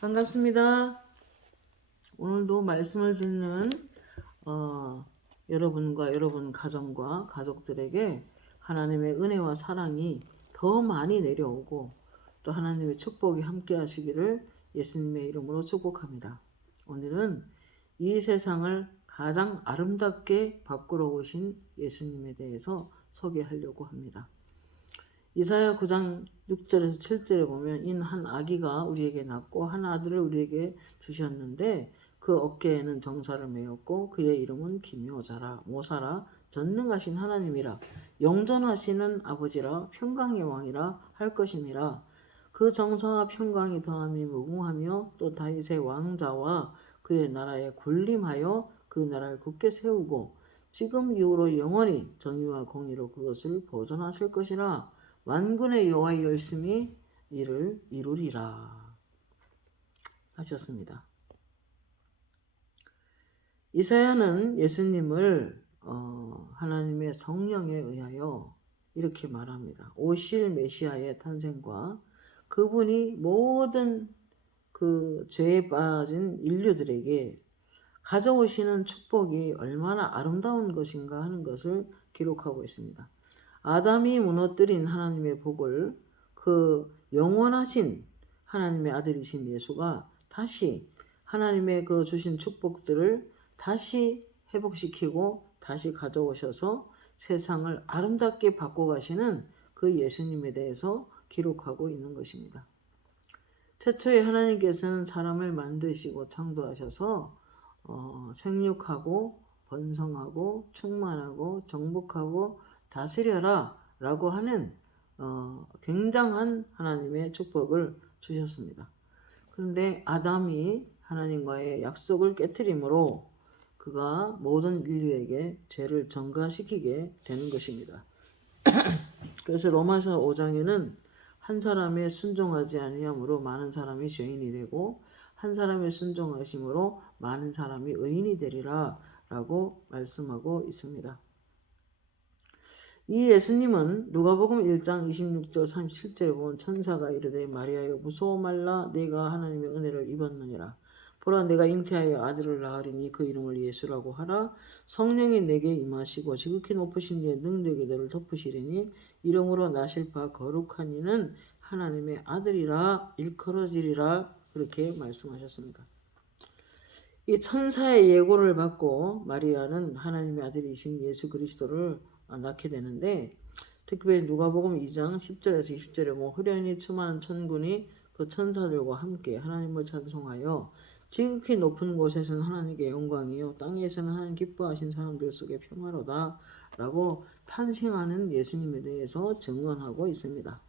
반갑습니다. 오늘도 말씀을 듣는 여러분과 여러분 가정과 가족들에게 하나님의 은혜와 사랑이 더 많이 내려오고 또 하나님의 축복이 함께 하시기를 예수님의 이름으로 축복합니다. 오늘은 이 세상을 가장 아름답게 바꾸러 오신 예수님에 대해서 소개하려고 합니다. 이사야 9장 6절에서 7절에 보면 인 한 아기가 우리에게 낳고 한 아들을 우리에게 주셨는데 그 어깨에는 정사를 메었고 그의 이름은 기묘자라 모사라 전능하신 하나님이라 영존하시는 아버지라 평강의 왕이라 할 것이니라. 그 정사와 평강이 더함이 무궁하며 또 다윗의 왕자와 그의 나라에 군림하여 그 나라를 굳게 세우고 지금 이후로 영원히 정의와 공의로 그것을 보존하실 것이라. 만군의 여호와의 열심히 이를 이루리라 하셨습니다. 이사야는 예수님을 하나님의 성령에 의하여 이렇게 말합니다. 오실 메시아의 탄생과 그분이 모든 그 죄에 빠진 인류들에게 가져오시는 축복이 얼마나 아름다운 것인가 하는 것을 기록하고 있습니다. 아담이 무너뜨린 하나님의 복을 그 영원하신 하나님의 아들이신 예수가 다시 하나님의 그 주신 축복들을 다시 회복시키고 다시 가져오셔서 세상을 아름답게 바꿔가시는 그 예수님에 대해서 기록하고 있는 것입니다. 최초에 하나님께서는 사람을 만드시고 창조하셔서 생육하고 번성하고 충만하고 정복하고 다스려라 라고 하는 굉장한 하나님의 축복을 주셨습니다. 그런데 아담이 하나님과의 약속을 깨트림으로 그가 모든 인류에게 죄를 전가시키게 되는 것입니다. 그래서 로마서 5장에는 한 사람의 순종하지 아니함으로 많은 사람이 죄인이 되고 한 사람의 순종하심으로 많은 사람이 의인이 되리라 라고 말씀하고 있습니다. 이 예수님은 누가복음 1장 26절 37절에 보면 천사가 이르되 마리아여 무서워 말라 내가 하나님의 은혜를 입었느니라. 보라 내가 잉태하여 아들을 낳으리니 그 이름을 예수라고 하라. 성령이 내게 임하시고 지극히 높으신 이의 능력이 너를 덮으시리니 이름으로 나실 바 거룩한 이는 하나님의 아들이라 일컬어지리라. 그렇게 말씀하셨습니다. 이 천사의 예고를 받고 마리아는 하나님의 아들이신 예수 그리스도를 낳게 되는데 특별히 누가복음 2장 10절에서 20절에 호련히 충만한 천군이 그 천사들과 함께 하나님을 찬송하여 지극히 높은 곳에서는 하나님께 영광이요 땅에서는 하나님 기뻐하신 사람들 속에 평화로다 라고 탄생하는 예수님에 대해서 증언하고 있습니다.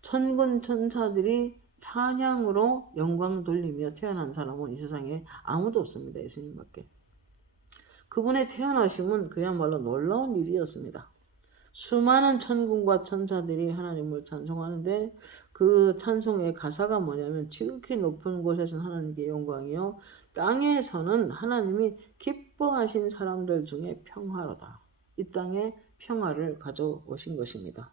천군 천사들이 찬양으로 영광 돌리며 태어난 사람은 이 세상에 아무도 없습니다. 예수님밖에. 그분의 태어나심은 그야말로 놀라운 일이었습니다. 수많은 천군과 천사들이 하나님을 찬송하는데 그 찬송의 가사가 뭐냐면 지극히 높은 곳에서는 하나님께 영광이요 땅에서는 하나님이 기뻐하신 사람들 중에 평화로다. 이 땅에 평화를 가져오신 것입니다.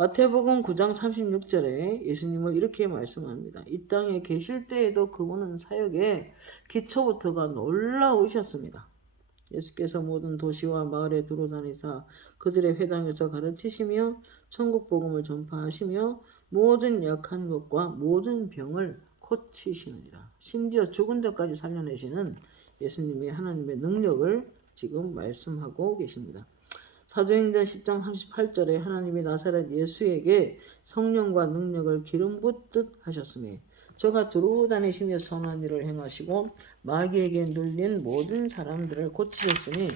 마태복음 9장 36절에 예수님은 이렇게 말씀합니다. 이 땅에 계실 때에도 그분은 사역에 기초부터가 놀라우셨습니다. 예수께서 모든 도시와 마을에 두루다니사 그들의 회당에서 가르치시며 천국 복음을 전파하시며 모든 약한 것과 모든 병을 고치시느니라. 심지어 죽은 자까지 살려내시는 예수님의 하나님의 능력을 지금 말씀하고 계십니다. 사도행전 10장 38절에 하나님이 나사렛 예수에게 성령과 능력을 기름 붓듯 하셨으니 저가 두루 다니시며 선한 일을 행하시고 마귀에게 눌린 모든 사람들을 고치셨으니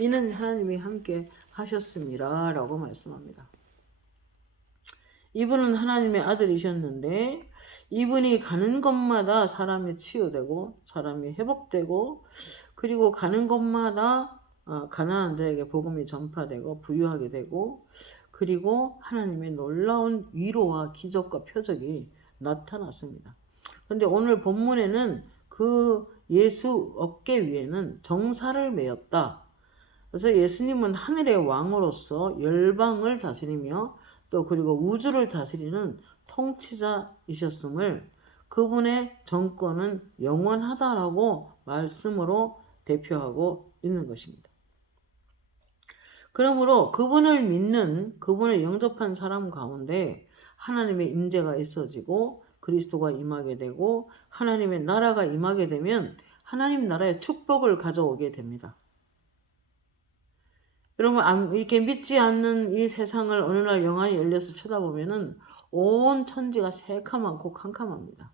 이는 하나님이 함께 하셨습니다 라고 말씀합니다. 이분은 하나님의 아들이셨는데 이분이 가는 곳마다 사람이 치유되고 사람이 회복되고 그리고 가는 곳마다 가난한 자에게 복음이 전파되고 부유하게 되고 그리고 하나님의 놀라운 위로와 기적과 표적이 나타났습니다. 그런데 오늘 본문에는 그 예수 어깨 위에는 정사를 메었다. 그래서 예수님은 하늘의 왕으로서 열방을 다스리며 또 그리고 우주를 다스리는 통치자이셨음을 그분의 정권은 영원하다라고 말씀으로 대표하고 있는 것입니다. 그러므로 그분을 믿는, 그분을 영접한 사람 가운데 하나님의 임재가 있어지고 그리스도가 임하게 되고 하나님의 나라가 임하게 되면 하나님 나라의 축복을 가져오게 됩니다. 여러분, 이렇게 믿지 않는 이 세상을 어느 날 영안이 열려서 쳐다보면은 온 천지가 새카맣고 캄캄합니다.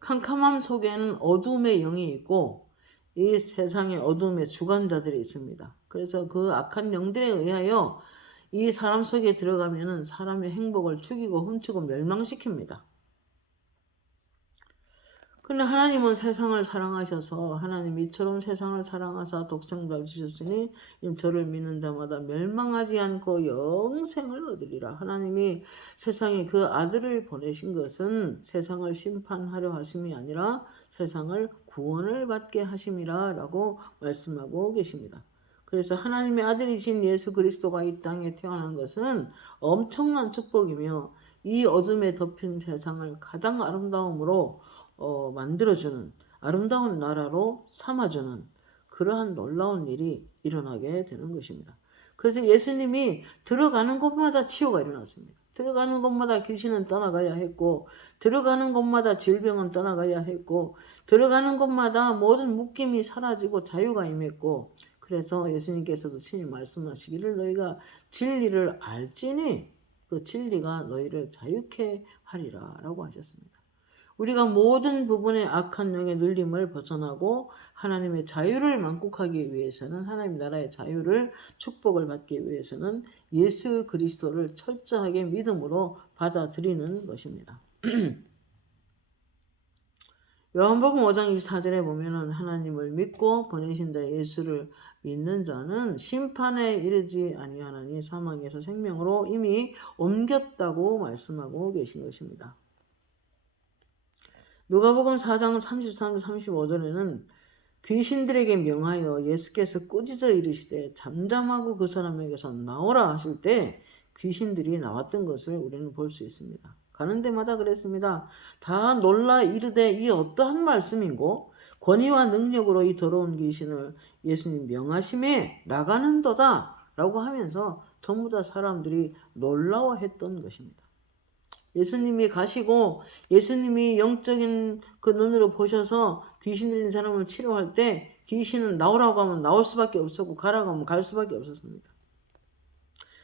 캄캄함 속에는 어둠의 영이 있고 이 세상의 어둠의 주관자들이 있습니다. 그래서 그 악한 영들에 의하여 이 사람 속에 들어가면은 사람의 행복을 죽이고 훔치고 멸망시킵니다. 근데 하나님은 세상을 사랑하셔서 하나님이 이처럼 세상을 사랑하사 독생자를 주셨으니 저를 믿는 자마다 멸망하지 않고 영생을 얻으리라. 하나님이 세상에 그 아들을 보내신 것은 세상을 심판하려 하심이 아니라 세상을 구원을 받게 하심이라 라고 말씀하고 계십니다. 그래서 하나님의 아들이신 예수 그리스도가 이 땅에 태어난 것은 엄청난 축복이며 이 어둠에 덮인 세상을 가장 아름다움으로 만들어주는 아름다운 나라로 삼아주는 그러한 놀라운 일이 일어나게 되는 것입니다. 그래서 예수님이 들어가는 곳마다 치유가 일어났습니다. 들어가는 곳마다 귀신은 떠나가야 했고 들어가는 곳마다 질병은 떠나가야 했고 들어가는 곳마다 모든 묶임이 사라지고 자유가 임했고 그래서 예수님께서도 친히 말씀하시기를 너희가 진리를 알지니 그 진리가 너희를 자유케 하리라 라고 하셨습니다. 우리가 모든 부분의 악한 영의 눌림을 벗어나고 하나님의 자유를 만끽하기 위해서는 하나님 나라의 자유를 축복을 받기 위해서는 예수 그리스도를 철저하게 믿음으로 받아들이는 것입니다. 요한복음 5장 24절에 보면은 하나님을 믿고 보내신 자 예수를 믿는 자는 심판에 이르지 아니하나니 사망에서 생명으로 이미 옮겼다고 말씀하고 계신 것입니다. 누가복음 4장 33, 35절에는 귀신들에게 명하여 예수께서 꾸짖어 이르시되 잠잠하고 그 사람에게서 나오라 하실 때 귀신들이 나왔던 것을 우리는 볼 수 있습니다. 가는 데마다 그랬습니다. 다 놀라 이르되 이 어떠한 말씀인고 권위와 능력으로 이 더러운 귀신을 예수님 명하심에 나가는도다 라고 하면서 전부 다 사람들이 놀라워했던 것입니다. 예수님이 가시고 예수님이 영적인 그 눈으로 보셔서 귀신 들린 사람을 치료할 때 귀신은 나오라고 하면 나올 수밖에 없었고 가라고 하면 갈 수밖에 없었습니다.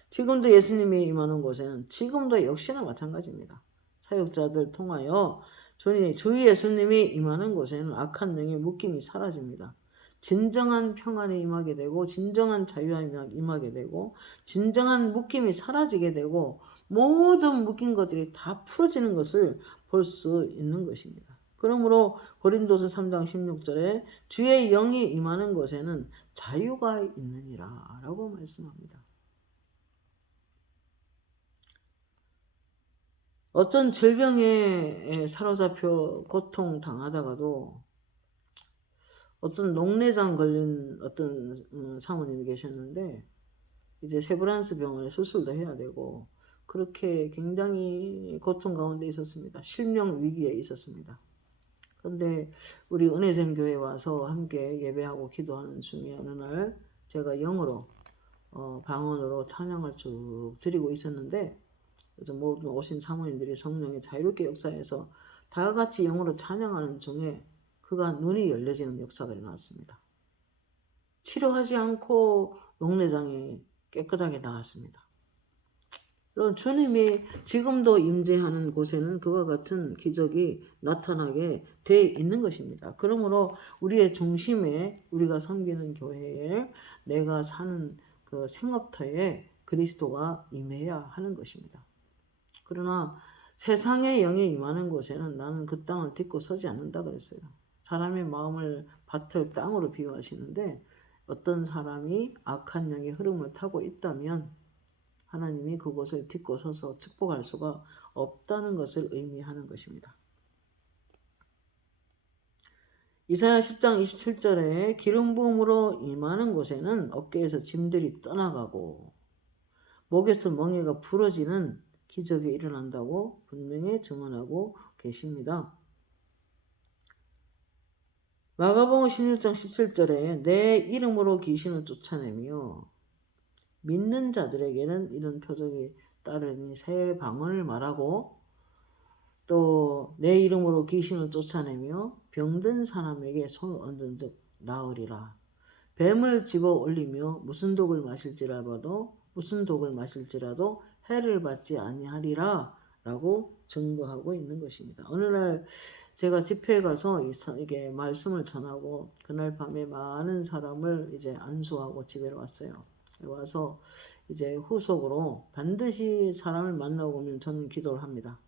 지금도 예수님이 임하는 곳에는 지금도 역시나 마찬가지입니다. 사역자들 통하여 주 예수님이 임하는 곳에는 악한 영의 묶임이 사라집니다. 진정한 평안이 임하게 되고 진정한 자유가 임하게 되고 진정한 묶임이 사라지게 되고 모든 묶인 것들이 다 풀어지는 것을 볼 수 있는 것입니다. 그러므로 고린도서 3장 16절에 주의 영이 임하는 곳에는 자유가 있느니라 라고 말씀합니다. 어떤 질병에 사로잡혀 고통당하다가도 어떤 녹내장 걸린 어떤 사모님이 계셨는데 이제 세브란스 병원에 수술도 해야 되고 그렇게 굉장히 고통 가운데 있었습니다. 실명 위기에 있었습니다. 그런데 우리 은혜샘 교회에 와서 함께 예배하고 기도하는 중에 어느 날 제가 영으로 방언으로 찬양을 쭉 드리고 있었는데 그래서 모든 오신 사모님들이 성령의 자유롭게 역사해서 다 같이 영으로 찬양하는 중에 그가 눈이 열려지는 역사가 일어났습니다. 치료하지 않고 녹내장이 깨끗하게 나았습니다. 그럼 주님이 지금도 임재하는 곳에는 그와 같은 기적이 나타나게 돼 있는 것입니다. 그러므로 우리의 중심에 우리가 섬기는 교회에 내가 사는 그 생업터에 그리스도가 임해야 하는 것입니다. 그러나 세상의 영이 임하는 곳에는 나는 그 땅을 딛고 서지 않는다 그랬어요. 사람의 마음을 밭을 땅으로 비유하시는데 어떤 사람이 악한 영의 흐름을 타고 있다면 하나님이 그곳을 딛고 서서 축복할 수가 없다는 것을 의미하는 것입니다. 이사야 10장 27절에 기름 부음으로 임하는 곳에는 어깨에서 짐들이 떠나가고 목에서 멍에가 부러지는 기적이 일어난다고 분명히 증언하고 계십니다. 마가복음 16장 17절에 내 이름으로 귀신을 쫓아내며 믿는 자들에게는 이런 표적이 따르니 새 방언을 말하고 또 내 이름으로 귀신을 쫓아내며 병든 사람에게 손을 얹은 즉 나으리라. 뱀을 집어 올리며 무슨 독을 마실지라도 해를 받지 아니하리라 라고 증거하고 있는 것입니다. 어느 날 제가 집회에 가서 이게 말씀을 전하고 그날 밤에 많은 사람을 이제 안수하고 집에 왔어요. 와서 이제 후속으로 반드시 사람을 만나고 오면 저는 기도를 합니다.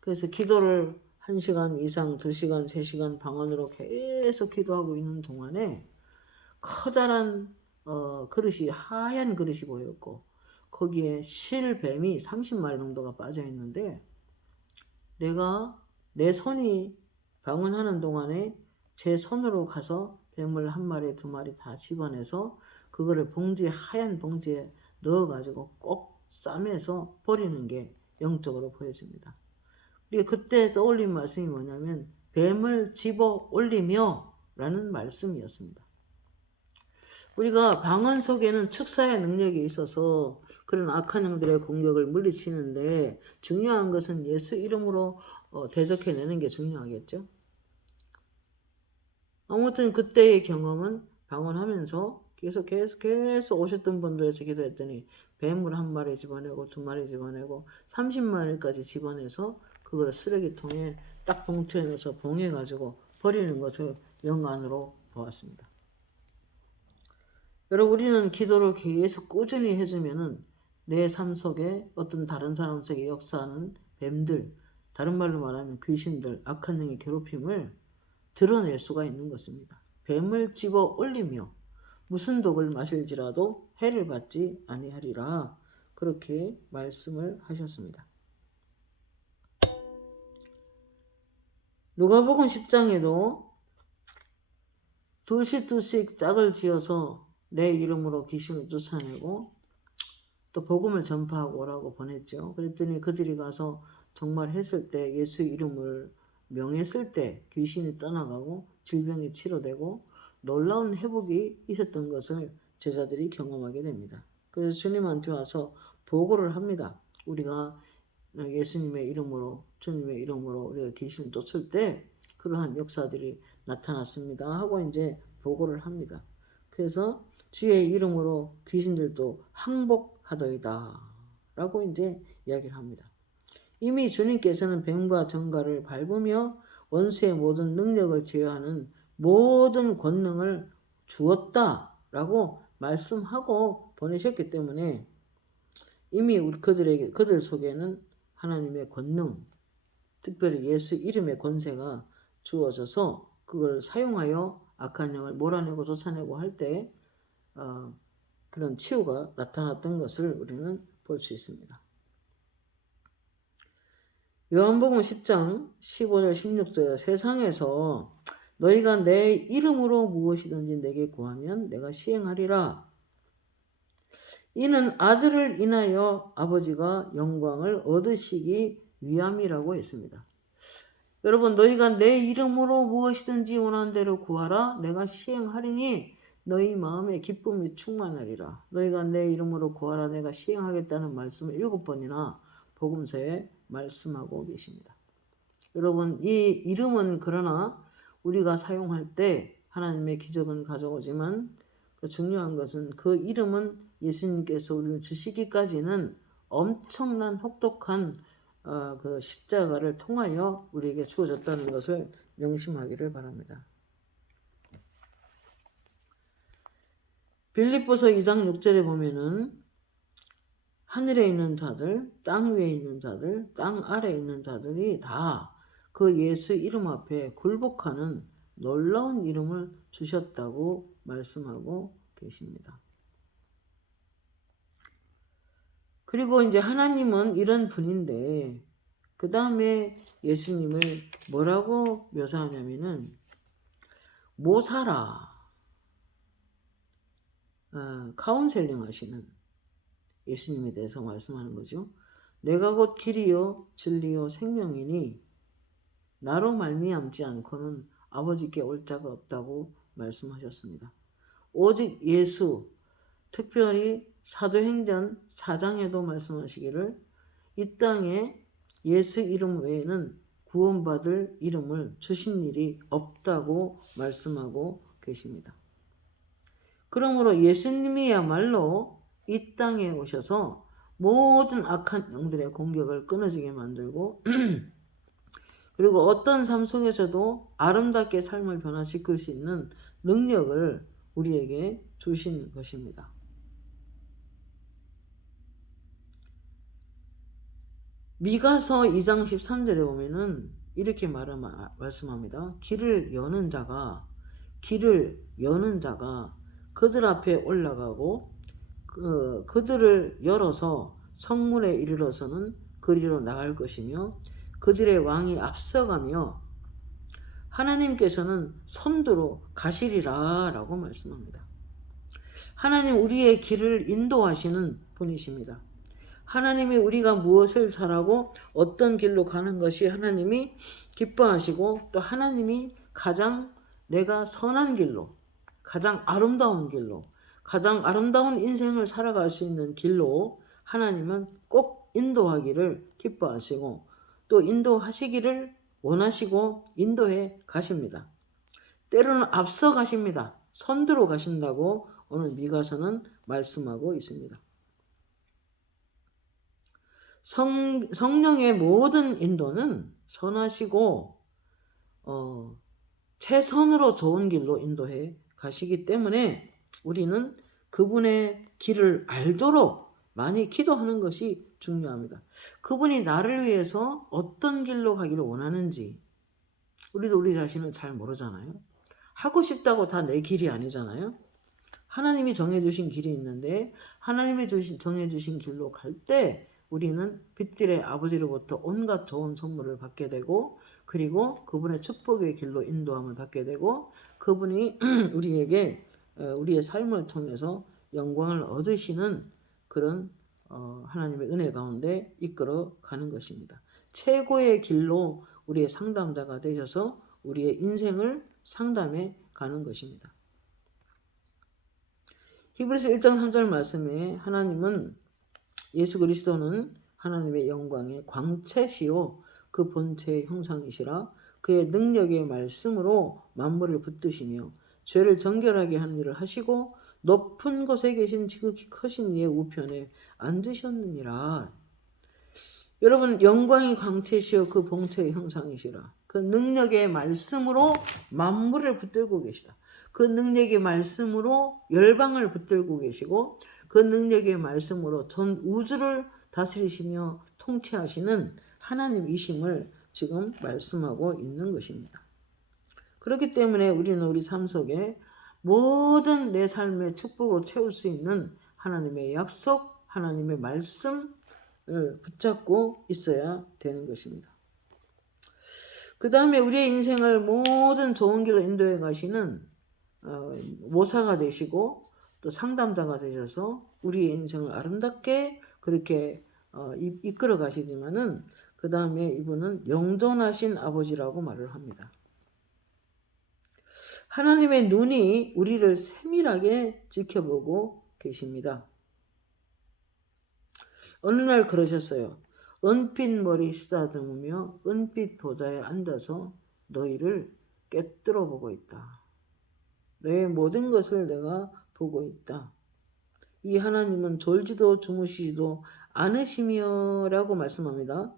그래서 기도를 1시간 이상, 2시간, 3시간 방언으로 계속 기도하고 있는 동안에 커다란 그릇이 하얀 그릇이 보였고 거기에 실뱀이 30마리 정도가 빠져 있는데 내가 내 손이 방언하는 동안에 제 손으로 가서 뱀을 1마리, 2마리 다 집어내서 그거를 하얀 봉지에 넣어가지고 꼭 싸매서 버리는 게 영적으로 보여집니다. 우리가 그때 떠올린 말씀이 뭐냐면 뱀을 집어 올리며 라는 말씀이었습니다. 우리가 방언 속에는 축사의 능력이 있어서 그런 악한 영들의 공격을 물리치는데 중요한 것은 예수 이름으로 대적해내는 게 중요하겠죠. 아무튼 그때의 경험은 방언하면서 계속 오셨던 분들에서 기도했더니 뱀을 1마리 집어내고 2마리 집어내고 30마리까지 집어내서 그걸 쓰레기통에 딱 봉투에 넣어서 봉해가지고 버리는 것을 영안으로 보았습니다. 여러분 우리는 기도를 계속 꾸준히 해주면은 내 삶 속에 어떤 다른 사람 속에 역사하는 뱀들, 다른 말로 말하면 귀신들, 악한 영의 괴롭힘을 드러낼 수가 있는 것입니다. 뱀을 집어 올리며 무슨 독을 마실지라도 해를 받지 아니하리라 그렇게 말씀을 하셨습니다. 누가복음 10장에도 둘씩 짝을 지어서 내 이름으로 귀신을 쫓아내고 또 복음을 전파하고 오라고 보냈죠. 그랬더니 그들이 가서 정말 했을 때 예수 이름을 명했을 때 귀신이 떠나가고 질병이 치료되고 놀라운 회복이 있었던 것을 제자들이 경험하게 됩니다. 그래서 주님한테 와서 보고를 합니다. 우리가 예수님의 이름으로 주님의 이름으로 우리가 귀신을 쫓을 때 그러한 역사들이 나타났습니다 하고 이제 보고를 합니다. 그래서 주의 이름으로 귀신들도 항복하더이다 라고 이제 이야기를 합니다. 이미 주님께서는 뱀과 정갈을 밟으며 원수의 모든 능력을 제어하는 모든 권능을 주었다라고 말씀하고 보내셨기 때문에 이미 그들 속에는 하나님의 권능, 특별히 예수 이름의 권세가 주어져서 그걸 사용하여 악한 영을 몰아내고 쫓아내고 할 때 그런 치유가 나타났던 것을 우리는 볼 수 있습니다. 요한복음 10장 15절 16절 세상에서 너희가 내 이름으로 무엇이든지 내게 구하면 내가 시행하리라. 이는 아들을 인하여 아버지가 영광을 얻으시기 위함이라고 했습니다. 여러분 너희가 내 이름으로 무엇이든지 원하는 대로 구하라. 내가 시행하리니 너희 마음에 기쁨이 충만하리라. 너희가 내 이름으로 구하라. 내가 시행하겠다는 말씀을 7번이나 복음서에 말씀하고 계십니다. 여러분 이 이름은 그러나 우리가 사용할 때 하나님의 기적은 가져오지만 중요한 것은 그 이름은 예수님께서 우리를 주시기까지는 엄청난 혹독한 그 십자가를 통하여 우리에게 주어졌다는 것을 명심하기를 바랍니다. 빌립보서 2장 6절에 보면은 하늘에 있는 자들, 땅 위에 있는 자들, 땅 아래에 있는 자들이 다 그 예수 이름 앞에 굴복하는 놀라운 이름을 주셨다고 말씀하고 계십니다. 그리고 이제 하나님은 이런 분인데 그 다음에 예수님을 뭐라고 묘사하냐면은 모사라, 카운셀링 하시는 예수님에 대해서 말씀하는 거죠. 내가 곧 길이요 진리요 생명이니 나로 말미암지 않고는 아버지께 올 자가 없다고 말씀하셨습니다. 오직 예수, 특별히 사도행전 4장에도 말씀하시기를 이 땅에 예수 이름 외에는 구원받을 이름을 주신 일이 없다고 말씀하고 계십니다. 그러므로 예수님이야말로 이 땅에 오셔서 모든 악한 영들의 공격을 끊어지게 만들고 그리고 어떤 삶 속에서도 아름답게 삶을 변화시킬 수 있는 능력을 우리에게 주신 것입니다. 미가서 2장 13절에 보면은 이렇게 말씀합니다. 길을 여는 자가 그들 앞에 올라가고 그들을 열어서 성문에 이르러서는 그리로 나갈 것이며 그들의 왕이 앞서가며 하나님께서는 선두로 가시리라 라고 말씀합니다. 하나님 우리의 길을 인도하시는 분이십니다. 하나님이 우리가 무엇을 잘하고 어떤 길로 가는 것이 하나님이 기뻐하시고 또 하나님이 가장 내가 선한 길로 가장 아름다운 길로 가장 아름다운 인생을 살아갈 수 있는 길로 하나님은 꼭 인도하기를 기뻐하시고 또 인도하시기를 원하시고 인도해 가십니다. 때로는 앞서 가십니다. 선두로 가신다고 오늘 미가서는 말씀하고 있습니다. 성령의 모든 인도는 선하시고 최선으로 좋은 길로 인도해 가시기 때문에 우리는 그분의 길을 알도록 많이 기도하는 것이 중요합니다. 그분이 나를 위해서 어떤 길로 가기를 원하는지 우리도 우리 자신을 잘 모르잖아요. 하고 싶다고 다 내 길이 아니잖아요. 하나님이 정해주신 길이 있는데 하나님이 정해주신 길로 갈 때 우리는 빛들의 아버지로부터 온갖 좋은 선물을 받게 되고 그리고 그분의 축복의 길로 인도함을 받게 되고 그분이 우리에게 우리의 삶을 통해서 영광을 얻으시는 그런 하나님의 은혜 가운데 이끌어 가는 것입니다. 최고의 길로 우리의 상담자가 되셔서 우리의 인생을 상담해 가는 것입니다. 히브리서 1장 3절 말씀에 하나님은 예수 그리스도는 하나님의 영광의 광채시요 그 본체의 형상이시라 그의 능력의 말씀으로 만물을 붙드시며 죄를 정결하게 하는 일을 하시고 높은 곳에 계신 지극히 크신 이의 우편에 앉으셨느니라. 여러분 영광의 광채시요 그 본체의 형상이시라 그 능력의 말씀으로 만물을 붙들고 계시다. 그 능력의 말씀으로 열방을 붙들고 계시고 그 능력의 말씀으로 전 우주를 다스리시며 통치하시는 하나님이심을 지금 말씀하고 있는 것입니다. 그렇기 때문에 우리는 우리 삶 속에 모든 내 삶의 축복으로 채울 수 있는 하나님의 약속, 하나님의 말씀을 붙잡고 있어야 되는 것입니다. 그 다음에 우리의 인생을 모든 좋은 길로 인도해 가시는 모사가 되시고 또 상담자가 되셔서 우리의 인생을 아름답게 그렇게 이끌어 가시지만은 그 다음에 이분은 영존하신 아버지라고 말을 합니다. 하나님의 눈이 우리를 세밀하게 지켜보고 계십니다. 어느 날 그러셨어요. 은빛 머리 쓰다듬으며 은빛 보좌에 앉아서 너희를 꿰뚫어 보고 있다. 너의 모든 것을 내가 보고 있다. 이 하나님은 졸지도 주무시지도 않으시며 라고 말씀합니다.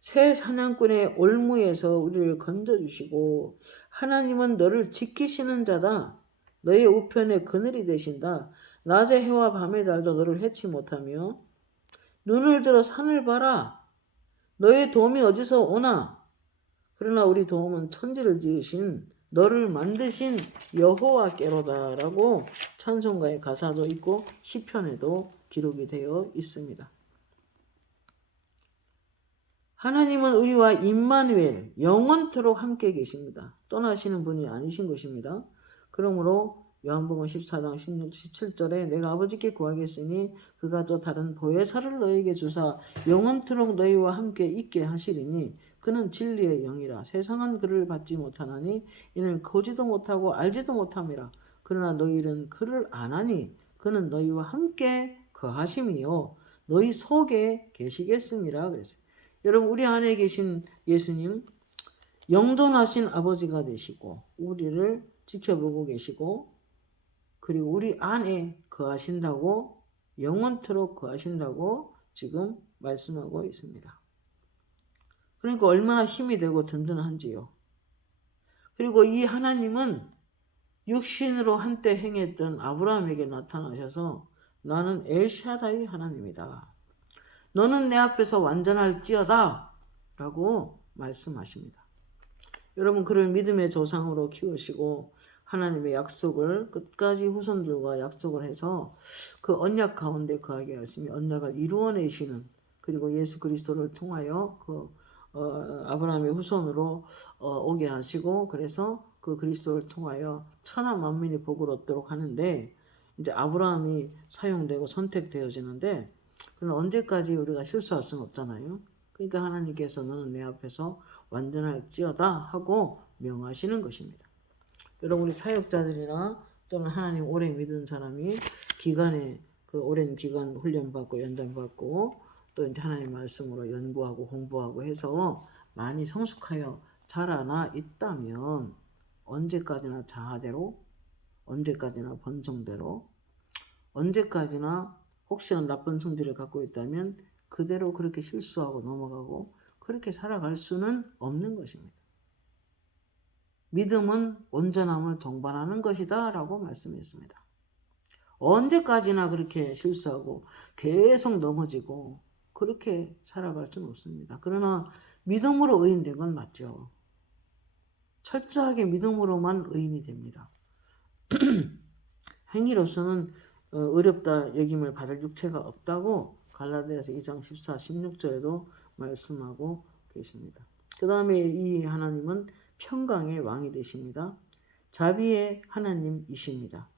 새 사냥꾼의 올무에서 우리를 건져주시고 하나님은 너를 지키시는 자다. 너의 우편에 그늘이 되신다. 낮의 해와 밤의 달도 너를 해치 못하며 눈을 들어 산을 봐라. 너의 도움이 어디서 오나? 그러나 우리 도움은 천지를 지으신 너를 만드신 여호와께로다 라고 찬송가의 가사도 있고 시편에도 기록이 되어 있습니다. 하나님은 우리와 임마누엘 영원토록 함께 계십니다. 떠나시는 분이 아니신 것입니다. 그러므로 요한복음 14장 16, 17절에 내가 아버지께 구하겠으니 그가 또 다른 보혜사를 너에게 주사 영원토록 너희와 함께 있게 하시리니 그는 진리의 영이라. 세상은 그를 받지 못하나니 이는 보지도 못하고 알지도 못함이라. 그러나 너희는 그를 아나니 그는 너희와 함께 거하심이요 너희 속에 계시겠음이라 그랬어요. 여러분 우리 안에 계신 예수님 영존하신 아버지가 되시고 우리를 지켜보고 계시고 그리고 우리 안에 거하신다고 영원토록 거하신다고 지금 말씀하고 있습니다. 그러니까 얼마나 힘이 되고 든든한지요. 그리고 이 하나님은 육신으로 한때 행했던 아브라함에게 나타나셔서 나는 엘샤다이 하나님이다. 너는 내 앞에서 완전할지어다 라고 말씀하십니다. 여러분 그를 믿음의 조상으로 키우시고 하나님의 약속을 끝까지 후손들과 약속을 해서 그 언약 가운데 거하게 하시며 언약을 이루어내시는 그리고 예수 그리스도를 통하여 그 아브라함의 후손으로 오게 하시고 그래서 그 그리스도를 통하여 천하 만민이 복을 얻도록 하는데 이제 아브라함이 사용되고 선택되어지는데 그럼 언제까지 우리가 실수할 수는 없잖아요. 그러니까 하나님께서 너는 내 앞에서 완전할지어다 하고 명하시는 것입니다. 여러분 우리 사역자들이나 또는 하나님 오래 믿은 사람이 기간에 그 오랜 기간 훈련받고 연단받고 또 이제 하나님 말씀으로 연구하고 공부하고 해서 많이 성숙하여 자라나 있다면 언제까지나 자아대로 언제까지나 번성대로 언제까지나 혹시나 나쁜 성질을 갖고 있다면 그대로 그렇게 실수하고 넘어가고 그렇게 살아갈 수는 없는 것입니다. 믿음은 온전함을 동반하는 것이다 라고 말씀했습니다. 언제까지나 그렇게 실수하고 계속 넘어지고 그렇게 살아갈 수는 없습니다. 그러나 믿음으로 의인된 건 맞죠. 철저하게 믿음으로만 의인이 됩니다. 행위로서는 어렵다 여김을 받을 육체가 없다고 갈라디아서 2장 14, 16절에도 말씀하고 계십니다. 그 다음에 이 하나님은 평강의 왕이 되십니다. 자비의 하나님이십니다.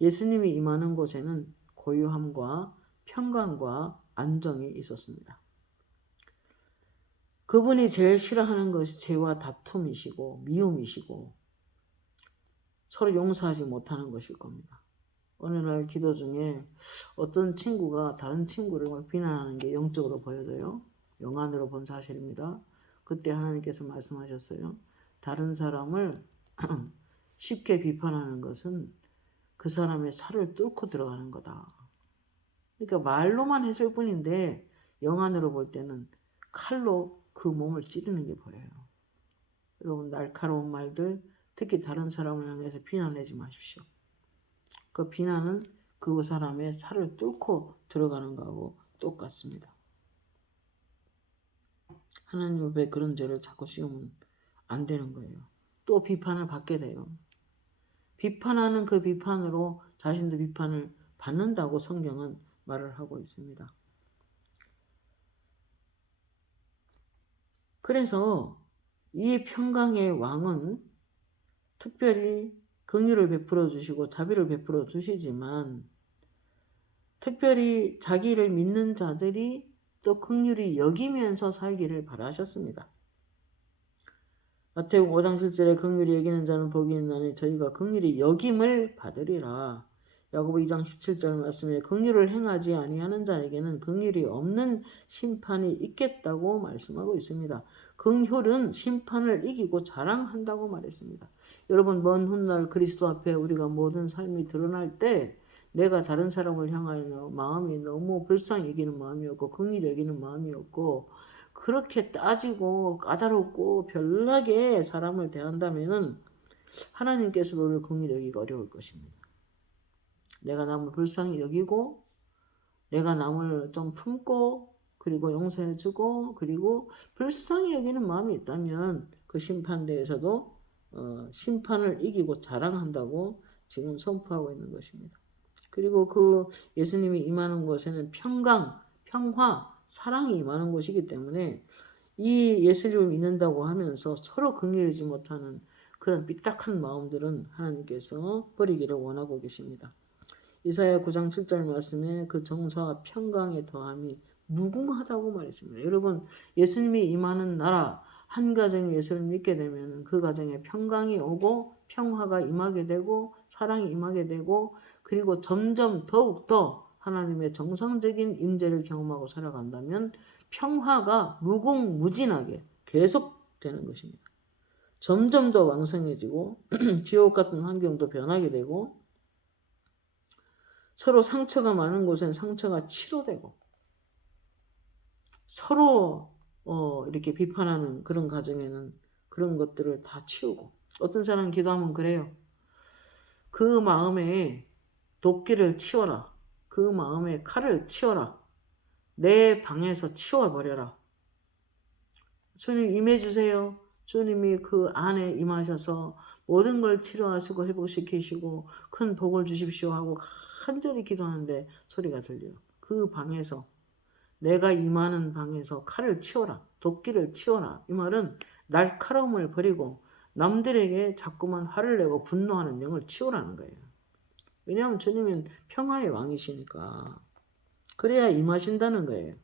예수님이 임하는 곳에는 고요함과 평강과 안정이 있었습니다. 그분이 제일 싫어하는 것이 죄와 다툼이시고 미움이시고 서로 용서하지 못하는 것일 겁니다. 어느 날 기도 중에 어떤 친구가 다른 친구를 막 비난하는 게 영적으로 보여져요. 영안으로 본 사실입니다. 그때 하나님께서 말씀하셨어요. 다른 사람을 쉽게 비판하는 것은 그 사람의 살을 뚫고 들어가는 거다. 그러니까 말로만 했을 뿐인데 영안으로 볼 때는 칼로 그 몸을 찌르는 게 보여요. 여러분 날카로운 말들 특히 다른 사람을 향해서 비난하지 마십시오. 그 비난은 그 사람의 살을 뚫고 들어가는 거하고 똑같습니다. 하나님 앞에 그런 죄를 자꾸 씌우면 안 되는 거예요. 또 비판을 받게 돼요. 비판하는 그 비판으로 자신도 비판을 받는다고 성경은 말을 하고 있습니다. 그래서 이 평강의 왕은 특별히 긍휼을 베풀어 주시고 자비를 베풀어 주시지만 특별히 자기를 믿는 자들이 또 긍휼히 여기면서 살기를 바라셨습니다. 마태복음 5장 7절에 긍휼히 여기는 자는 복이 있나니 저희가 긍휼히 여김을 받으리라. 야고보 2장 17절 말씀에 긍휼을 행하지 아니하는 자에게는 긍휼이 없는 심판이 있겠다고 말씀하고 있습니다. 긍휼은 심판을 이기고 자랑한다고 말했습니다. 여러분 먼 훗날 그리스도 앞에 우리가 모든 삶이 드러날 때 내가 다른 사람을 향하여 마음이 너무 불쌍히 여기는 마음이었고 긍휼히 여기는 마음이었고 그렇게 따지고 까다롭고 별나게 사람을 대한다면 하나님께서 너를 긍휼히 여기기 어려울 것입니다. 내가 남을 불쌍히 여기고 내가 남을 좀 품고 그리고 용서해주고 그리고 불쌍히 여기는 마음이 있다면 그 심판대에서도 심판을 이기고 자랑한다고 지금 선포하고 있는 것입니다. 그리고 그 예수님이 임하는 곳에는 평강, 평화, 사랑이 임하는 곳이기 때문에 이 예수님을 믿는다고 하면서 서로 긍휼하지 못하는 그런 삐딱한 마음들은 하나님께서 버리기를 원하고 계십니다. 이사야 9장 7절 말씀에 그 정사와 평강의 더함이 무궁하다고 말했습니다. 여러분 예수님이 임하는 나라 한 가정이 예수를 믿게 되면 그 가정에 평강이 오고 평화가 임하게 되고 사랑이 임하게 되고 그리고 점점 더욱더 하나님의 정상적인 임재를 경험하고 살아간다면 평화가 무궁무진하게 계속되는 것입니다. 점점 더 왕성해지고 지옥 같은 환경도 변하게 되고 서로 상처가 많은 곳엔 상처가 치료되고 서로 이렇게 비판하는 그런 가정에는 그런 것들을 다 치우고 어떤 사람 기도하면 그래요. 그 마음에 도끼를 치워라. 그 마음에 칼을 치워라. 내 방에서 치워버려라. 주님 임해주세요. 주님이 그 안에 임하셔서 모든 걸 치료하시고 회복시키시고 큰 복을 주십시오 하고 간절히 기도하는데 소리가 들려요. 그 방에서 내가 임하는 방에서 칼을 치워라. 도끼를 치워라. 이 말은 날카로움을 버리고 남들에게 자꾸만 화를 내고 분노하는 영을 치우라는 거예요. 왜냐하면 주님은 평화의 왕이시니까. 그래야 임하신다는 거예요.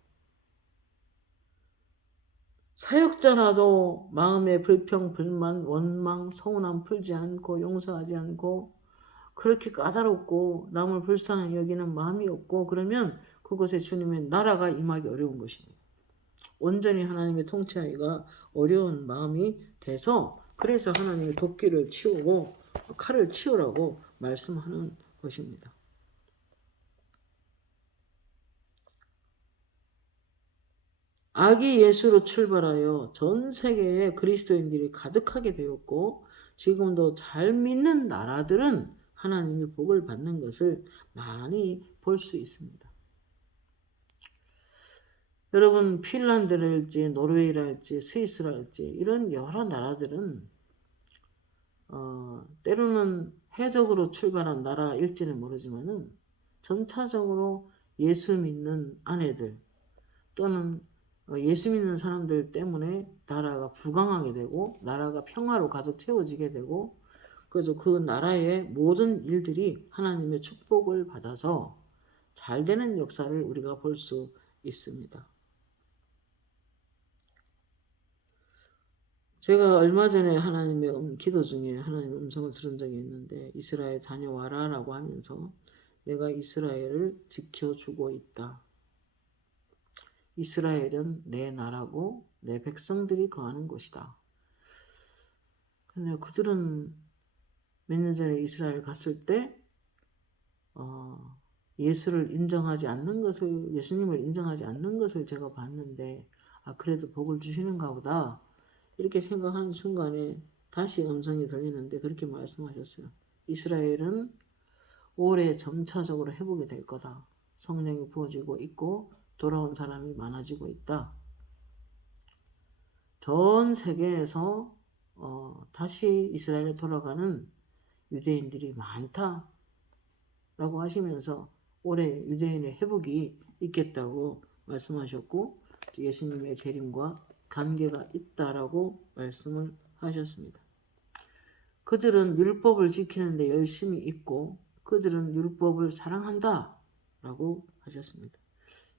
사역자라도 마음의 불평, 불만, 원망, 서운함 풀지 않고 용서하지 않고 그렇게 까다롭고 남을 불쌍히 여기는 마음이 없고 그러면 그곳에 주님의 나라가 임하기 어려운 것입니다. 온전히 하나님의 통치하기가 어려운 마음이 돼서 그래서 하나님이 도끼를 치우고 칼을 치우라고 말씀하는 것입니다. 악이 예수로 출발하여 전 세계에 그리스도인들이 가득하게 되었고 지금도 잘 믿는 나라들은 하나님의 복을 받는 것을 많이 볼 수 있습니다. 여러분 핀란드랄지 노르웨이랄지 스위스랄지 이런 여러 나라들은 때로는 해적으로 출발한 나라일지는 모르지만은 전차적으로 예수 믿는 아내들 또는 예수 믿는 사람들 때문에 나라가 부강하게 되고 나라가 평화로 가득 채워지게 되고 그래서 그 나라의 모든 일들이 하나님의 축복을 받아서 잘 되는 역사를 우리가 볼 수 있습니다. 제가 얼마 전에 하나님의 기도 중에 하나님의 음성을 들은 적이 있는데 이스라엘 다녀와라 라고 하면서 내가 이스라엘을 지켜주고 있다. 이스라엘은 내 나라고 내 백성들이 거하는 곳이다. 근데 그들은 몇 년 전에 이스라엘 갔을 때 예수를 인정하지 않는 것을 예수님을 인정하지 않는 것을 제가 봤는데 그래도 복을 주시는가 보다 이렇게 생각하는 순간에 다시 음성이 들리는데 그렇게 말씀하셨어요. 이스라엘은 올해 점차적으로 회복이 될 거다. 성령이 부어지고 있고 돌아온 사람이 많아지고 있다. 전 세계에서 다시 이스라엘에 돌아가는 유대인들이 많다 라고 하시면서 올해 유대인의 회복이 있겠다고 말씀하셨고 예수님의 재림과 관계가 있다라고 말씀을 하셨습니다. 그들은 율법을 지키는데 열심히 있고 그들은 율법을 사랑한다 라고 하셨습니다.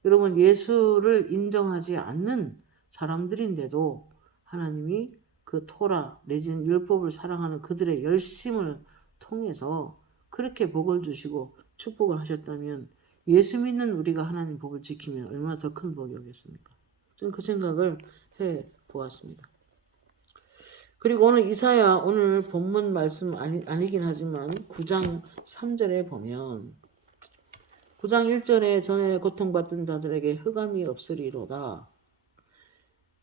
여러분 예수를 인정하지 않는 사람들인데도 하나님이 그 토라 내지는 율법을 사랑하는 그들의 열심을 통해서 그렇게 복을 주시고 축복을 하셨다면 예수 믿는 우리가 하나님 복을 지키면 얼마나 더 큰 복이 오겠습니까? 저는 그 생각을 해 보았습니다. 그리고 오늘 이사야 오늘 본문 말씀 아니긴 하지만 9장 3절에 보면 9장 1절에 전에 고통받던 자들에게 흑암이 없으리로다.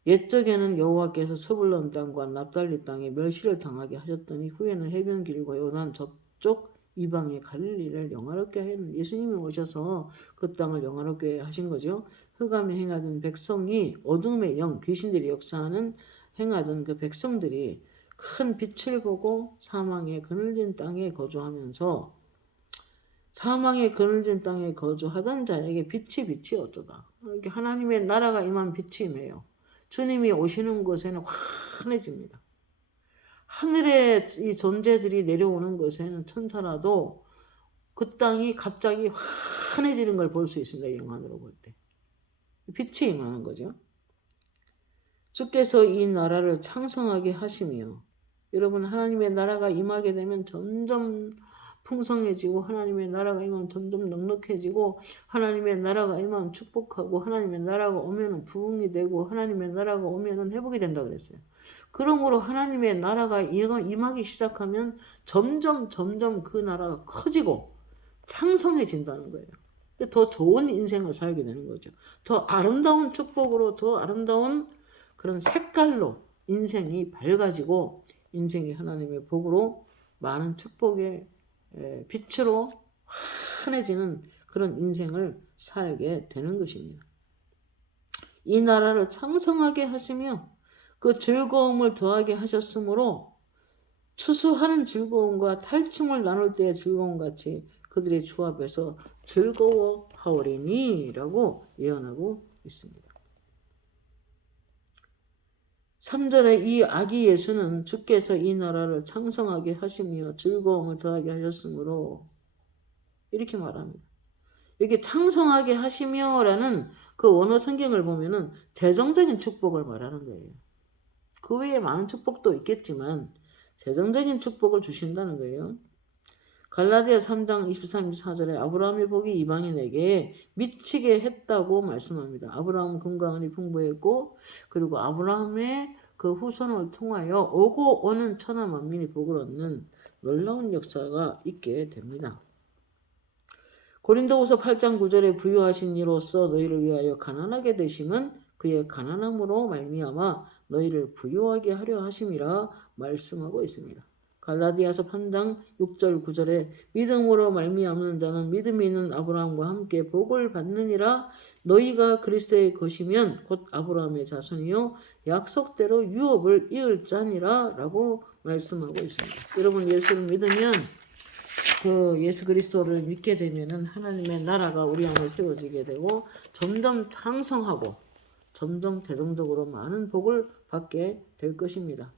옛적에는 여호와께서 스불론 땅과 납달리 땅에 멸시를 당하게 하셨더니 후에는 해변 길과 요단 저쪽 이방의 갈릴리를 영화롭게 하였는 예수님이 오셔서 그 땅을 영화롭게 하신 거죠. 흑암에 행하던 백성이 어둠의 영 귀신들이 역사하는 행하던 그 백성들이 큰 빛을 보고 사망의 그늘진 땅에 거주하면서 사망의 그늘진 땅에 거주하던 자에게 빛이 어떠다. 이렇게 하나님의 나라가 임한 빛이 임해요. 주님이 오시는 곳에는 환해집니다. 하늘에 이 존재들이 내려오는 곳에는 천사라도 그 땅이 갑자기 환해지는 걸 볼 수 있습니다. 영안으로 볼 때. 빛이 임하는 거죠. 주께서 이 나라를 창성하게 하시며, 여러분 하나님의 나라가 임하게 되면 점점 풍성해지고, 하나님의 나라가 임하면 점점 넉넉해지고, 하나님의 나라가 임하면 축복하고, 하나님의 나라가 오면은 부흥이 되고, 하나님의 나라가 오면은 회복이 된다 그랬어요. 그러므로 하나님의 나라가 임하기 시작하면 점점 그 나라가 커지고 창성해진다는 거예요. 더 좋은 인생을 살게 되는 거죠. 더 아름다운 축복으로, 더 아름다운 그런 색깔로 인생이 밝아지고, 인생이 하나님의 복으로 많은 축복의 빛으로 환해지는 그런 인생을 살게 되는 것입니다. 이 나라를 창성하게 하시며 그 즐거움을 더하게 하셨으므로 추수하는 즐거움과 탈춤을 나눌 때의 즐거움 같이 그들의 주 앞에서 즐거워하오리니 라고 예언하고 있습니다. 3절에 이 아기 예수는 주께서 이 나라를 창성하게 하시며 즐거움을 더하게 하셨으므로 이렇게 말합니다. 여기 창성하게 하시며 라는 그 원어 성경을 보면은 재정적인 축복을 말하는 거예요. 그 외에 많은 축복도 있겠지만 재정적인 축복을 주신다는 거예요. 갈라디아 3장 23, 24절에 아브라함의 복이 이방인에게 미치게 했다고 말씀합니다. 아브라함은 금과 은이 풍부했고, 그리고 아브라함의 그 후손을 통하여 오고 오는 천하 만민이 복을 얻는 놀라운 역사가 있게 됩니다. 고린도후서 8장 9절에 부유하신 이로써 너희를 위하여 가난하게 되심은 그의 가난함으로 말미암아 너희를 부유하게 하려 하심이라 말씀하고 있습니다. 갈라디아서 3장 6절 9절에 믿음으로 말미암는 자는 믿음이 있는 아브라함과 함께 복을 받느니라. 너희가 그리스도의 것이면 곧 아브라함의 자손이요 약속대로 유업을 이을 자니라 라고 말씀하고 있습니다. 여러분 예수를 믿으면 그 예수 그리스도를 믿게 되면은 하나님의 나라가 우리 안에 세워지게 되고 점점 창성하고 점점 대동적으로 많은 복을 받게 될 것입니다.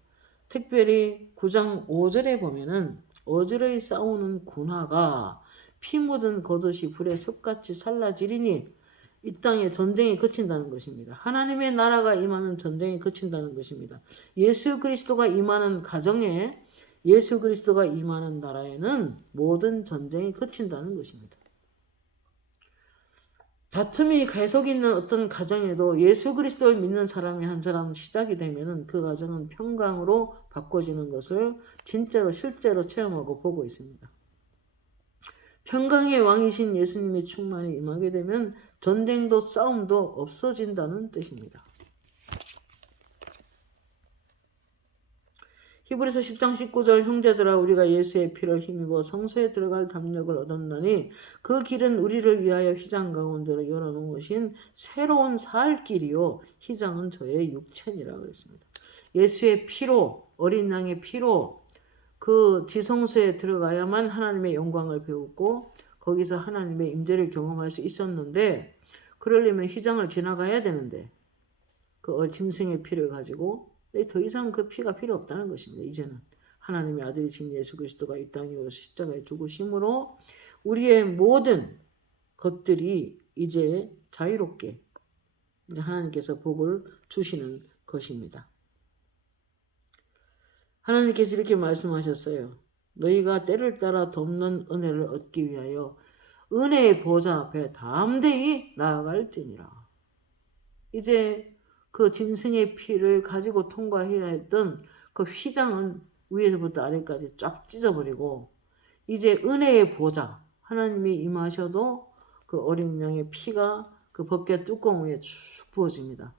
특별히 9장 5절에 보면은 어질의 싸우는 군화가 피 묻은 겉옷이 불에 섭같이 살라지리니 이 땅에 전쟁이 그친다는 것입니다. 하나님의 나라가 임하면 전쟁이 그친다는 것입니다. 예수 그리스도가 임하는 가정에, 예수 그리스도가 임하는 나라에는 모든 전쟁이 그친다는 것입니다. 다툼이 계속 있는 어떤 가정에도 예수 그리스도를 믿는 사람이 한 사람 시작이 되면은 그 가정은 평강으로 바꿔지는 것을 진짜로 실제로 체험하고 보고 있습니다. 평강의 왕이신 예수님의 충만이 임하게 되면 전쟁도 싸움도 없어진다는 뜻입니다. 히브리서 10장 19절 형제들아 우리가 예수의 피를 힘입어 성소에 들어갈 담력을 얻었나니 그 길은 우리를 위하여 휘장 가운데로 열어놓으신 새로운 살 길이요 휘장은 저의 육체니라 그랬습니다. 예수의 피로, 어린 양의 피로 그 지성소에 들어가야만 하나님의 영광을 배우고 거기서 하나님의 임재를 경험할 수 있었는데, 그러려면 휘장을 지나가야 되는데 그 짐승의 피를 가지고 더 이상 그 피가 필요 없다는 것입니다. 이제는 하나님의 아들이신 예수 그리스도가 이 땅에 오셔서 십자가에 죽으심으로 우리의 모든 것들이 이제 자유롭게 이제 하나님께서 복을 주시는 것입니다. 하나님께서 이렇게 말씀하셨어요. 너희가 때를 따라 덮는 은혜를 얻기 위하여 은혜의 보좌 앞에 담대히 나아갈지니라. 이제 그 짐승의 피를 가지고 통과해야 했던 그 휘장은 위에서부터 아래까지 쫙 찢어버리고 이제 은혜의 보좌, 하나님이 임하셔도 그 어린 양의 피가 그 벗개 뚜껑 위에 쭉 부어집니다.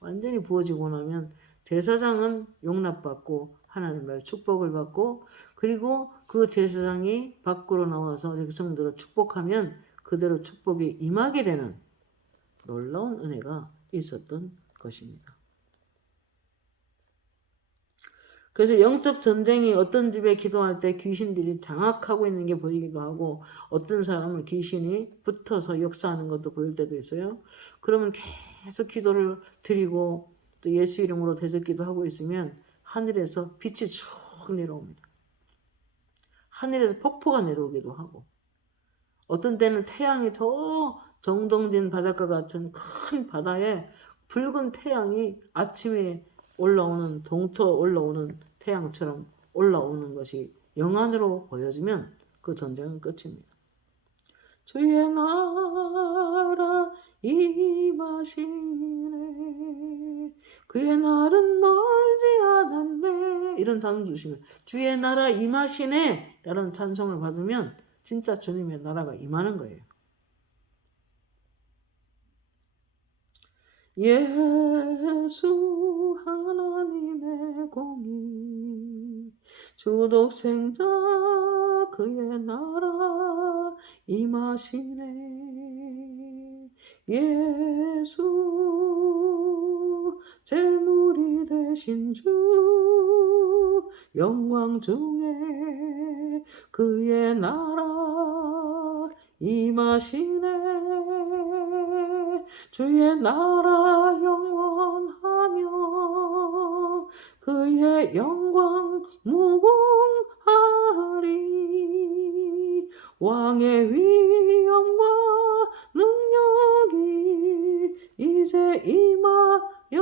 완전히 부어지고 나면 제사장은 용납받고 하나님의 축복을 받고, 그리고 그 제사장이 밖으로 나와서 백성들을 축복하면 그대로 축복이 임하게 되는 놀라운 은혜가 있었던 것입니다. 그래서 영적 전쟁이 어떤 집에 기도할 때 귀신들이 장악하고 있는 게 보이기도 하고 어떤 사람은 귀신이 붙어서 역사하는 것도 보일 때도 있어요. 그러면 계속 기도를 드리고 또 예수 이름으로 대적기도 하고 있으면 하늘에서 빛이 쭉 내려옵니다. 하늘에서 폭포가 내려오기도 하고 어떤 때는 태양이 저 정동진 바닷가 같은 큰 바다에 붉은 태양이 아침에 올라오는 동터 올라오는 태양처럼 올라오는 것이 영안으로 보여지면 그 전쟁은 끝입니다. 주의 나라 임하시네 그의 날은 멀지 않았네 이런 찬송 주시면 주의 나라 임하시네 라는 찬송을 받으면 진짜 주님의 나라가 임하는 거예요. 예수 하나님의 공의 주독생자 그의 나라 임하시네 예수 제물이 되신 주 영광 중에 그의 나라 임하시네 주의 나라 영원하며 그의 영광 무궁하리 왕의 위엄과 능력이 이제 임하였으니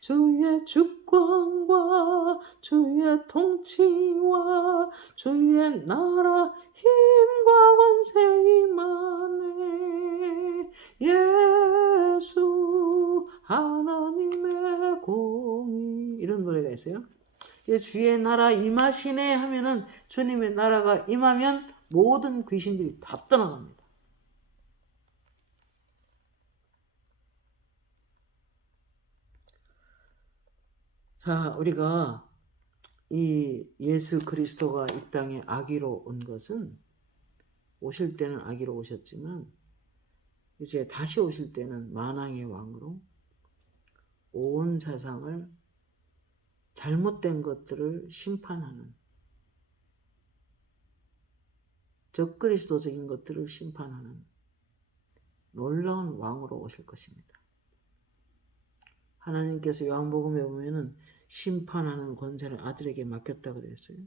주의 주권과 주의 통치와 주의 나라 힘과 권세 임하네 예수 하나님의 공의 이런 노래가 있어요. 주의 나라 임하시네 하면은 주님의 나라가 임하면 모든 귀신들이 다 떠나갑니다. 자, 우리가 이 예수 그리스도가 이 땅에 아기로 온 것은 오실 때는 아기로 오셨지만 이제 다시 오실 때는 만왕의 왕으로 온 세상을 잘못된 것들을 심판하는 적그리스도적인 것들을 심판하는 놀라운 왕으로 오실 것입니다. 하나님께서 요한복음에 보면은 심판하는 권세를 아들에게 맡겼다고 그랬어요.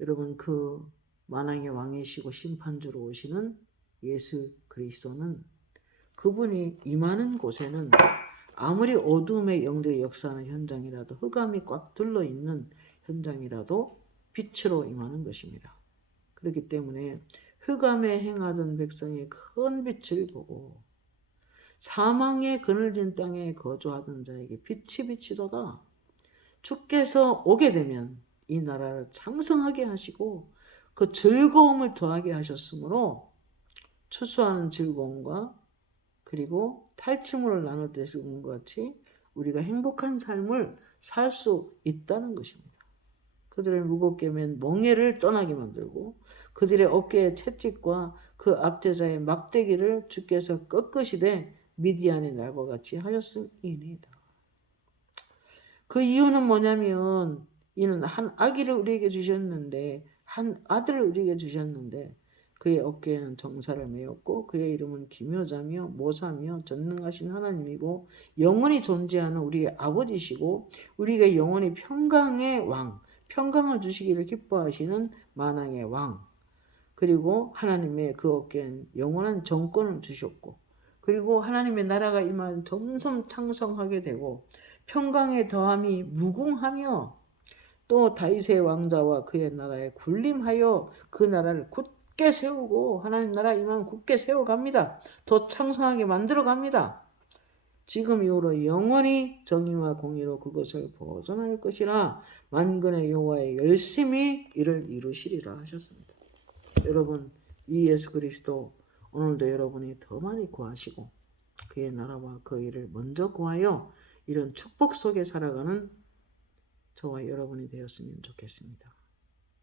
여러분 그 만왕의 왕이시고 심판주로 오시는 예수 그리스도는 그분이 임하는 곳에는 아무리 어둠의 영들이 역사하는 현장이라도 흑암이 꽉 둘러있는 현장이라도 빛으로 임하는 것입니다. 그렇기 때문에 흑암에 행하던 백성이 큰 빛을 보고 사망의 그늘진 땅에 거주하던 자에게 빛이 비치도다. 주께서 오게 되면 이 나라를 창성하게 하시고 그 즐거움을 더하게 하셨으므로 추수하는 즐거움과 그리고 탈취물을 나눌 때 즐거움과 같이 우리가 행복한 삶을 살 수 있다는 것입니다. 그들을 무겁게 맨 멍에를 떠나게 만들고 그들의 어깨에 채찍과 그 압제자의 막대기를 주께서 꺾으시되 미디안의 날과 같이 하셨음이니이다. 그 이유는 뭐냐면 이는 한 아기를 우리에게 주셨는데 한 아들을 우리에게 주셨는데 그의 어깨에는 정사를 메었고 그의 이름은 기묘자며 모사며 전능하신 하나님이고 영원히 존재하는 우리의 아버지시고 우리가 영원히 평강의 왕 평강을 주시기를 기뻐하시는 만왕의 왕 그리고 하나님의 그 어깨엔 영원한 정권을 주셨고 그리고 하나님의 나라가 임하면 점점 창성하게 되고 평강의 더함이 무궁하며 또 다윗의 왕자와 그의 나라에 군림하여 그 나라를 굳게 세우고 하나님 나라 임하면 굳게 세워갑니다. 더 창성하게 만들어갑니다. 지금 이후로 영원히 정의와 공의로 그것을 보존할 것이라 만군의 여호와의 열심히 이를 이루시리라 하셨습니다. 여러분 이 예수 그리스도 오늘도 여러분이 더 많이 구하시고 그의 나라와 그 일을 먼저 구하여 이런 축복 속에 살아가는 저와 여러분이 되었으면 좋겠습니다.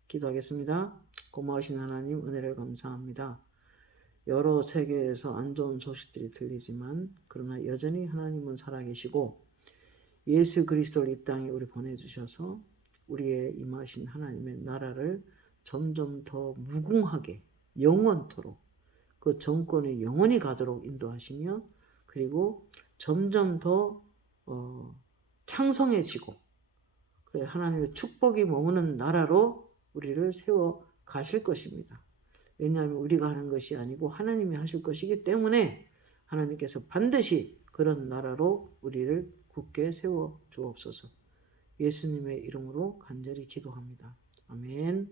기도하겠습니다. 고마우신 하나님 은혜를 감사합니다. 여러 세계에서 안 좋은 소식들이 들리지만 그러나 여전히 하나님은 살아계시고 예수 그리스도를 이 땅에 우리 보내주셔서 우리의 임하신 하나님의 나라를 점점 더 무궁하게 영원토록 그 정권이 영원히 가도록 인도하시며 그리고 점점 더 창성해지고 하나님의 축복이 머무는 나라로 우리를 세워 가실 것입니다. 왜냐하면 우리가 하는 것이 아니고 하나님이 하실 것이기 때문에 하나님께서 반드시 그런 나라로 우리를 굳게 세워 주옵소서. 예수님의 이름으로 간절히 기도합니다. 아멘.